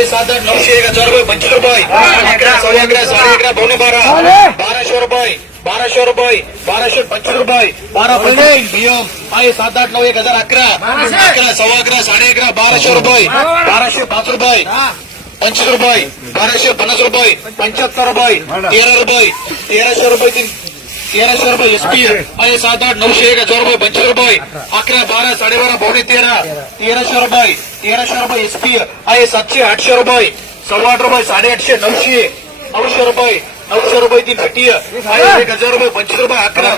आहे सात आठ नऊशे एक हजार रुपये पंचवीस रुपये अकरा सव्वा अकरा साडे अकरा पावणे बारा बाराशे रुपये बाराशे रुपये बाराशे पंचवीस रुपये बारा पंचवीस नियम आहे सात आठ नऊ एक हजार अकरा अकरा सव्वा अकरा साडे अकरा बाराशे रुपये बाराशे पाच रुपये पंचवीस रुपये बाराशे पन्नास रुपये पंच्याहत्तर रुपये तेरा रुपये तेराशे रुपये तीन तेराशे रुपये एसपी आहे सात आठ नऊशे एक हजार रुपये पंचवीस रुपये अकरा बारा साडेबारा पावणे तेरा तेराशे रुपये एसपी आहे सातशे आठशे रुपये. सव्वा आठ रुपये साडेआठशे नऊशे. नऊशे रुपये नऊशे रुपये ती घटी आहे. एक हजार रुपये पंचवीस रुपये अकरा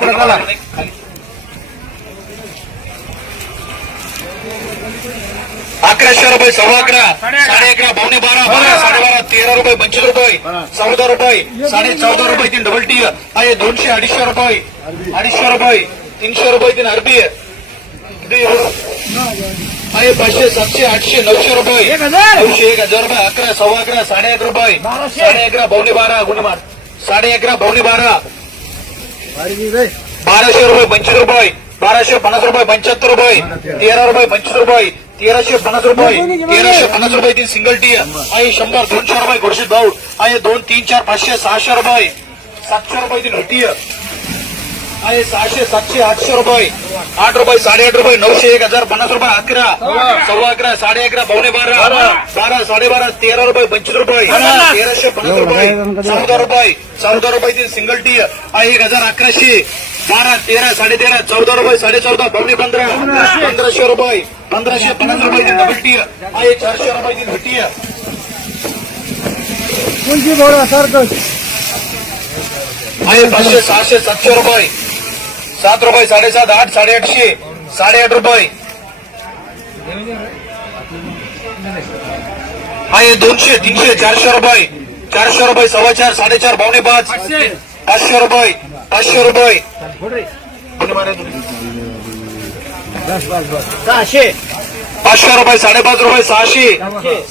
अकराशे रुपये सव्वा अकरा. साडे अकरा पावणे बारा. बारा. साडेबारा तेरा रुपये पंचवीस रुपये. चौदा रुपये साडे चौदा रुपये तीन डबल टी आहे. दोनशे अडीचशे रुपये. अडीचशे. रुपये तीनशे रुपये तीन अरबी आहे पाचशे सातशे आठशे नऊशे रुपये. नऊशे एक हजार रुपये अकरा सव्वा अकरा साडे अकरा रुपये. साडे अकरा पावणे बारा गुन्हेमार साडे अकरा पावणे बारा. बाराशे रुपये. पंचवीस रुपये. बाराशे पन्नास रुपये पंच्याहत्तर रुपये. तेरा रुपये पंचवीस रुपये. तेराशे पन्नास रुपये. तेराशे पन्नास रुपये तीन सिंगल टी आहे शंभर दोनशे रुपये घोषित भाऊ. आहे दोन तीन चार पाचशे सहाशे रुपये. सातशे रुपये तीन घटी आहे सहाशे सातशे आठशे रुपये. आठ रुपये साडेआठ रुपये नऊशे एक हजार पन्नास रुपये अकरा सव्वा अकरा साडे अकरा पावणे बारा बारा. साडेबारा तेरा रुपये पंचवीस रुपये तेराशे पन्नास रुपये चौदा रुपये चौदा रुपये तीन सिंगल टी आहे एक हजार अकराशे. बारा तेरा साडे तेरा चौदा रुपये साडे चौदा पावणे पंधरा पंधराशे रुपये पंधराशे पन्नास रुपये तीन डबल टी आहे चारशे रुपये तीन घटी कोणची बोला सारखं? आहे पाचशे सहाशे सातशे रुपये. सात रुपये साडेसात आठ साडेआठशे साडेआठ रुपये. आहे दोनशे तीनशे चारशे रुपये. चारशे रुपये सव्वा चार साडेचार पावणे पाच. पाचशे रुपये पाचशे रुपये. सहाशे. पाचशे रुपये साडेपाच रुपये सहाशे.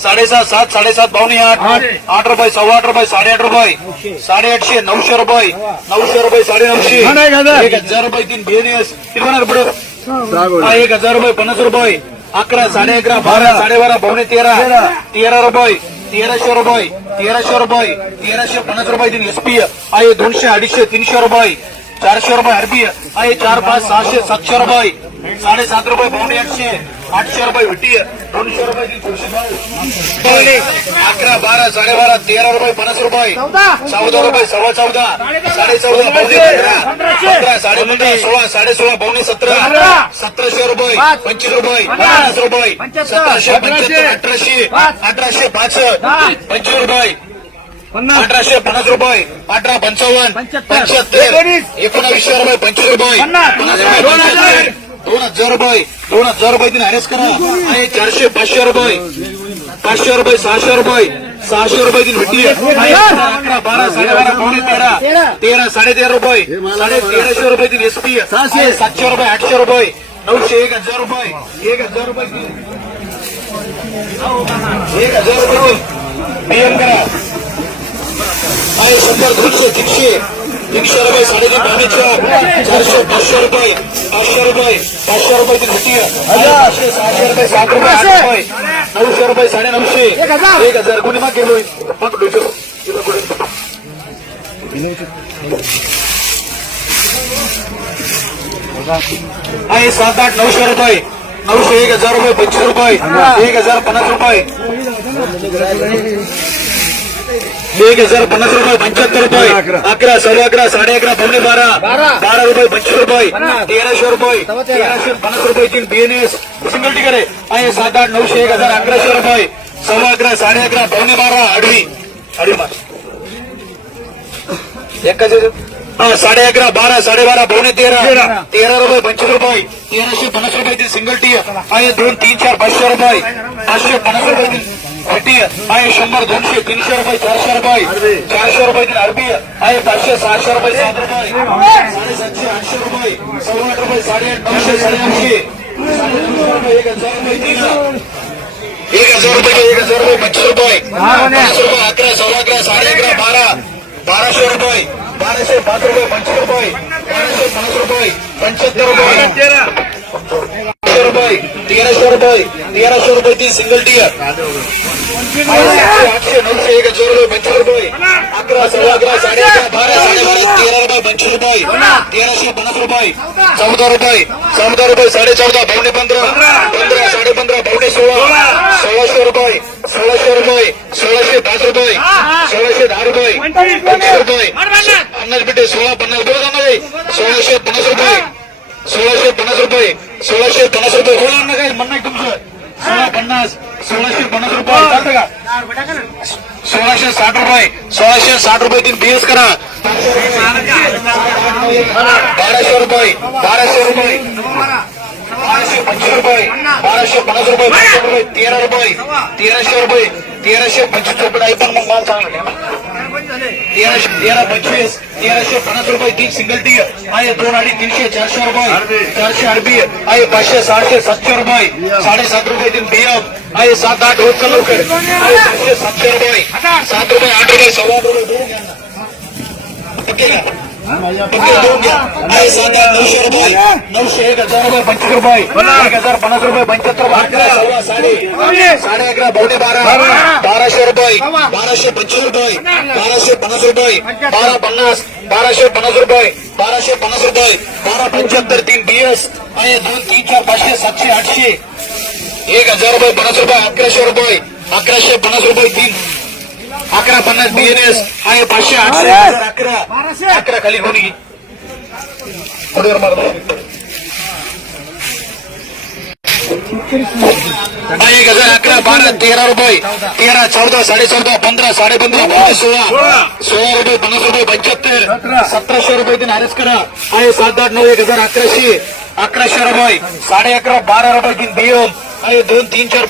साडेसात सात साडेसात पावणे आठ. आठ. रुपये सव्वा आठ रुपये साडेआठ रुपये. साडेआठशे नऊशे रुपये. नऊशे रुपये साडे नऊशे एक हजार. रुपये तीन हा, एक हजार रुपये पन्नास रुपये. अकरा साडे अकरा बारा साडेबारा पावणे तेरा. तेरा. रुपये. तेराशे रुपये. तेराशे रुपये. तेराशे पन्नास रुपये तीन एसपी. आहे दोनशे अडीचशे तीनशे रुपये. चारशे रुपये आरबी. आहे चार पाच सहाशे सातशे रुपये. साडेसात रुपये पावणे आठशे आठशे रुपये विटी दोनशे रुपये. अकरा बारा साडेबारा तेरा रुपये पन्नास रुपये. चौदा. रुपये सव्वा चौदा. साडे चौदा पावणे पंधरा. पंधरा साडे पंधरा. सोळा साडे सोळा पावणे सतरा. सतराशे रुपये पंचवीस रुपये पन्नास. रुपये सतराशे पंच्याहत्तर. अठराशे. अठराशे पासष्ट पंचवीस रुपये. अठराशे पन्नास रुपये. अठरा पंचावन्न. पंच्याहत्तर. एकोणावीसशे रुपये पंचवीस रुपये. दोन हजार रुपये दोन हजार रुपये तिने अरेस्ट करा. आणि चारशे पाचशे रुपये पाचशे रुपये सहाशे रुपये सहाशे रुपये तीन भेटी अकरा बारा साडेबारा पावणे तेरा. तेरा. साडे तेरा रुपये साडे तेराशे रुपये तीन एसपी सहाशे. सातशे रुपये आठशे रुपये नऊशे एक हजार रुपये एक हजार रुपये. एक हजार रुपये नियम करा. आहे शंभर दोनशे तीनशे. तीनशे रुपये साडेतीन पावणे चार चारशे पाचशे रुपये पाचशे रुपये पाचशे रुपये ती घटी पाचशे सहाशे रुपये सात रुपये नऊशे रुपये साडे नऊशे एक हजार कोणी मग डोक्यावर. आहे सात आठ नऊशे रुपये. नऊशे एक हजार रुपये पंचवीस रुपये. एक हजार पन्नास रुपये. एक हजार पन्नास रुपये पंच्याहत्तर रुपये अकरा. सव्वा अकरा साडे अकरा पावणे बारा बारा. रुपये पंचवीस रुपये तेराशे रुपये तेराशे पन्नास रुपये तीन बीएनएस सिंगल टिकर आहे. सात आठ नऊशे एक हजार अकराशे रुपये. सव्वा अकरा साडे अकरा पावणे बारा आडवी. आडवी मार. एकाच हा, साडे अकरा बारा साडेबारा पावणे तेरा. तेरा. रुपये पंचवीस रुपये. तेराशे पन्नास रुपये सिंगल टी आहे दोन तीन चार पाचशे रुपये. पाचशे पन्नास रुपये ती आहे शंभर दोनशे तीनशे रुपये चारशे रुपये. चारशे रुपये ती अरबी आहे पाचशे सहाशे रुपये सात रुपये. साडेसातशे आठशे रुपये. सव्वा रुपये साडेआठ नऊशे साडेआठशे. साडेनऊशे एक हजार रुपये तीन एक हजार रुपये एक हजार रुपये. पंचवीस रुपये पन्नास रुपये अकरा सव्वा अकरा साडे अकरा बारा बाराशे रुपये. बाराशे पाच रुपये पंचवीस रुपये. बाराशे पाच रुपये पंच्याहत्तर रुपये. रुपये तेराशे रुपये तेराशे रुपये तीन सिंगल टियर आठशे नऊशे एक हजार रुपये पंचवीस रुपये. अकरा सव्वा अकरा साडे अकरा बारा साडे बारा तेरा रुपये पंचवीस रुपये. तेराशे पन्नास रुपये. चौदा रुपये. चौदा रुपये साडे चौदा पावणे पंधरा. पंधरा साडे पंधरा पावणे सोळा. सोळाशे रुपये सोळाशे रुपये सोळाशे पाच रुपये सोळाशे दहा रुपये पंचवीस रुपये. पन्नास पेटे सोळा पन्नास बोला सोळाशे पन्नास रुपये. सोळाशे पन्नास रुपये सोळाशे पन्नास रुपये. बोला ना काही म्हणणं आहे तुमचं. सोळा पन्नास सोळाशे पन्नास रुपये. का? सोळाशे साठ रुपये सोळाशे साठ रुपये तीन बीएस करा. बाराशे रुपये बाराशे रुपये. बाराशे पंचवीस रुपये बाराशे पन्नास रुपये बाराशे रुपये तेरा रुपये तेराशे रुपये तेराशे पंचवीस रुपये. आहे पण मग माल चांगला तेराशे तेरा पंचवीस तेराशे पन्नास रुपये तीन सिंगल टी आहे दोन अडीच तीनशे चारशे रुपये. चारशे अरबी आहे पाचशे सहाशे सातशे रुपये. साडेसात रुपये तीन बियम आहे सात आठ रोज लवकर? सातशे रुपये. सात रुपये आठ रुपये सव्वा रुपये नऊशे रुपये नऊशे एक हजार रुपये पंचवीस रुपये एक हजार पन्नास रुपये पंच्याहत्तर रुपये साडे साडे अकरा पावणे बारा बाराशे रुपये बाराशे पंचवीस रुपये बाराशे पन्नास रुपये बारा पन्नास बाराशे पन्नास रुपये बाराशे पन्नास रुपये बारा पंच्याहत्तर तीन बीएस आणि दोन तीन चार पाचशे सातशे आठशे एक हजार रुपये पन्नास रुपये अकराशे रुपये अकराशे पन्नास रुपये तीन. अकरा पन्नास बीएनएस आहे पाचशे आठशे अकरा अकरा खाली कोणी थोडीवर मारा. हा, एक हजार अकरा बारा तेरा रुपये. तेरा चौदा साडे चौदा पंधरा साडे पंधरा बारा सोळा. सोळा रुपये पन्नास रुपये पंच्याहत्तर. सतराशे रुपये तीन आरस करा. आहे सात आठ नऊ एक हजार अकराशे. अकराशे रुपये. साडे अकरा बारा रुपये तीन बियम आहे दोन तीन चार